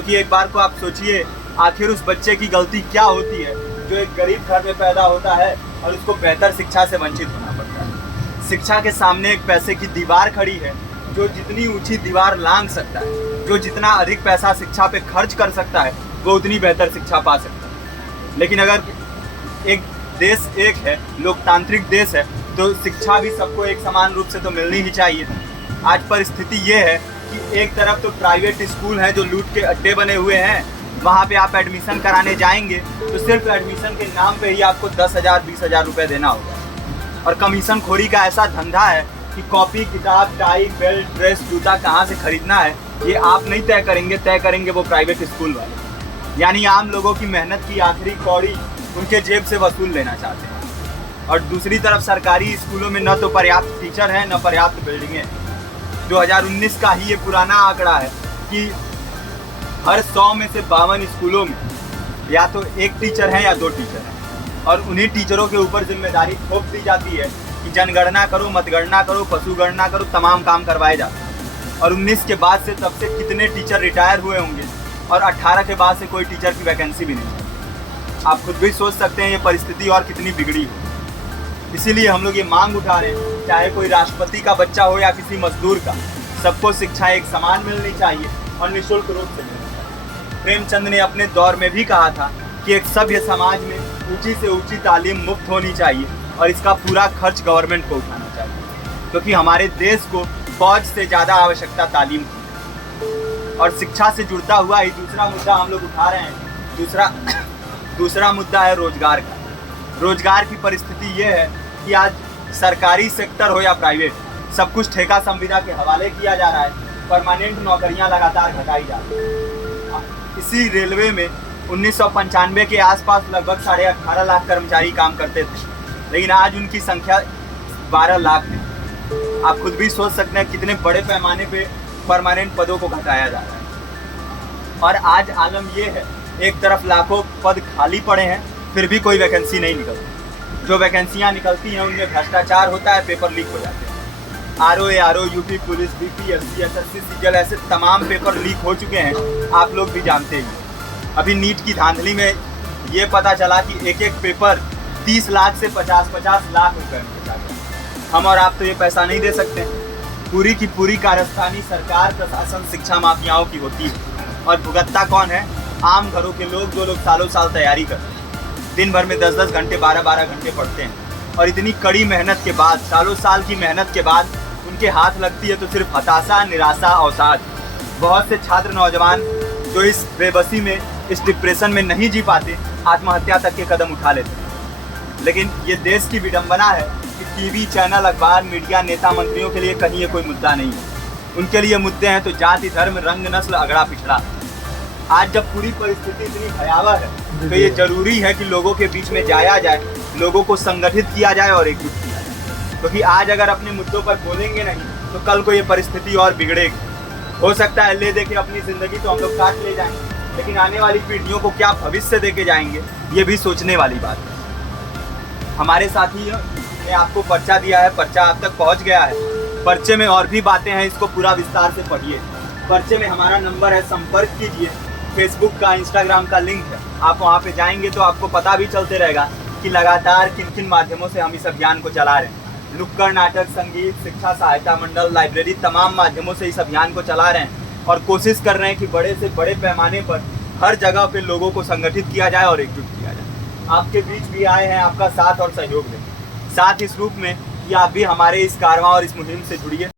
क्योंकि एक बार को आप सोचिए, आखिर उस बच्चे की गलती क्या होती है जो एक गरीब घर में पैदा होता है और उसको बेहतर शिक्षा से वंचित होना पड़ता है। शिक्षा के सामने एक पैसे की दीवार खड़ी है, जो जितनी ऊंची दीवार लांघ सकता है, जो जितना अधिक पैसा शिक्षा पे खर्च कर सकता है, वो उतनी बेहतर शिक्षा पा सकता है। लेकिन अगर एक देश एक है, लोकतांत्रिक देश है, तो शिक्षा भी सबको एक समान रूप से तो मिलनी ही चाहिए। आज परिस्थिति ये है कि एक तरफ तो प्राइवेट स्कूल हैं जो लूट के अड्डे बने हुए हैं, वहाँ पे आप एडमिशन कराने जाएंगे तो सिर्फ एडमिशन के नाम पे ही आपको 10,000 20,000 रुपये देना होगा। और कमीशन खोरी का ऐसा धंधा है कि कॉपी, किताब, टाई, बेल्ट, ड्रेस, जूता कहाँ से खरीदना है ये आप नहीं तय करेंगे वो प्राइवेट स्कूल वाले। यानी आम लोगों की मेहनत की आखिरी कौड़ी उनके जेब से वसूल लेना चाहते हैं। और दूसरी तरफ सरकारी स्कूलों में न तो पर्याप्त टीचर हैं, न पर्याप्त बिल्डिंगें। 2019 का ही ये पुराना आंकड़ा है कि हर 100 में से 52 स्कूलों में या तो एक टीचर है या 2 टीचर हैं, और उन्हीं टीचरों के ऊपर जिम्मेदारी थोप दी जाती है कि जनगणना करो, मतगणना करो, पशुगणना करो, तमाम काम करवाए जाते हैं। और 19 के बाद से तब से कितने टीचर रिटायर हुए होंगे, और 18 के बाद से कोई टीचर की वैकेंसी भी नहीं है। आप खुद भी सोच सकते हैं ये परिस्थिति और कितनी बिगड़ी है। इसीलिए हम लोग ये मांग उठा रहे हैं, चाहे कोई राष्ट्रपति का बच्चा हो या किसी मजदूर का, सबको शिक्षा एक समान मिलनी चाहिए और निःशुल्क रूप से मिलनी चाहिए। प्रेमचंद ने अपने दौर में भी कहा था कि एक सभ्य समाज में ऊंची से ऊंची तालीम मुफ्त होनी चाहिए और इसका पूरा खर्च गवर्नमेंट को उठाना चाहिए, क्योंकि हमारे देश को फौज से ज़्यादा आवश्यकता तालीम की। और शिक्षा से जुड़ता हुआ ही दूसरा मुद्दा हम लोग उठा रहे हैं। दूसरा मुद्दा है रोजगार का। रोजगार की परिस्थिति ये है कि आज सरकारी सेक्टर हो या प्राइवेट, सब कुछ ठेका संविदा के हवाले किया जा रहा है। परमानेंट नौकरियां लगातार घटाई जा रही हैं। इसी रेलवे में 1995 के आसपास लगभग 18.5 लाख कर्मचारी काम करते थे, लेकिन आज उनकी संख्या 12 लाख है। आप खुद भी सोच सकते हैं कितने बड़े पैमाने पे परमानेंट पदों को घटाया जा रहा है। और आज आलम ये है, एक तरफ लाखों पद खाली पड़े हैं, फिर भी कोई वैकेंसी नहीं निकलती। जो वैकेंसियां निकलती हैं उनमें भ्रष्टाचार होता है, पेपर लीक हो जाते हैं। RO, UP police, BPSC, SSC, CGL, ऐसे तमाम पेपर लीक हो चुके हैं, आप लोग भी जानते ही। अभी नीट की धांधली में ये पता चला कि एक एक पेपर 30 लाख से 50-50 लाख रुपए में बेचा गया। हम और आप तो ये पैसा नहीं दे सकते। पूरी की पूरी कारस्तानी सरकार, प्रशासन, शिक्षा माफियाओं की होती है। और भुगतता कौन है? आम घरों के लोग, जो लोग सालों साल तैयारी करते हैं, दिन भर में 10-10 घंटे, 12-12 घंटे पढ़ते हैं, और इतनी कड़ी मेहनत के बाद, सालों साल की मेहनत के बाद उनके हाथ लगती है तो सिर्फ हताशा, निराशा, अवसाद। बहुत से छात्र नौजवान जो इस बेबसी में, इस डिप्रेशन में नहीं जी पाते, आत्महत्या तक के कदम उठा लेते हैं। लेकिन ये देश की विडंबना है कि टीवी चैनल, अखबार, मीडिया, नेता, मंत्रियों के लिए कहीं ये कोई मुद्दा नहीं है। उनके लिए मुद्दे हैं तो जाति, धर्म, रंग, नस्ल, अगड़ा पिछड़ा। आज जब पूरी परिस्थिति इतनी भयावह है तो ये जरूरी है कि लोगों के बीच में जाया जाए, लोगों को संगठित किया जाए और एकजुट किया जाए। क्योंकि आज अगर अपने मुद्दों पर बोलेंगे नहीं तो कल को ये परिस्थिति और बिगड़ेगी। हो सकता है ले देके अपनी ज़िंदगी तो हम लोग काट ले जाएंगे, लेकिन आने वाली पीढ़ियों को क्या भविष्य देके जाएंगे, ये भी सोचने वाली बात है। हमारे साथी ने आपको पर्चा दिया है, पर्चा आप तक पहुँच गया है। पर्चे में और भी बातें हैं, इसको पूरा विस्तार से पढ़िए। पर्चे में हमारा नंबर है, संपर्क कीजिए। फेसबुक का, इंस्टाग्राम का लिंक है, आप वहाँ पे जाएंगे तो आपको पता भी चलते रहेगा कि लगातार किन किन माध्यमों से हम इस अभियान को चला रहे हैं। नुक्कड़ नाटक, संगीत, शिक्षा सहायता मंडल, लाइब्रेरी, तमाम माध्यमों से इस अभियान को चला रहे हैं और कोशिश कर रहे हैं कि बड़े से बड़े पैमाने पर हर जगह पे लोगों को संगठित किया जाए और एकजुट किया जाए। आपके बीच भी आए हैं आपका साथ और सहयोग दें। साथ इस रूप में कि आप भी हमारे इस कारवां और इस मुहिम से जुड़िए।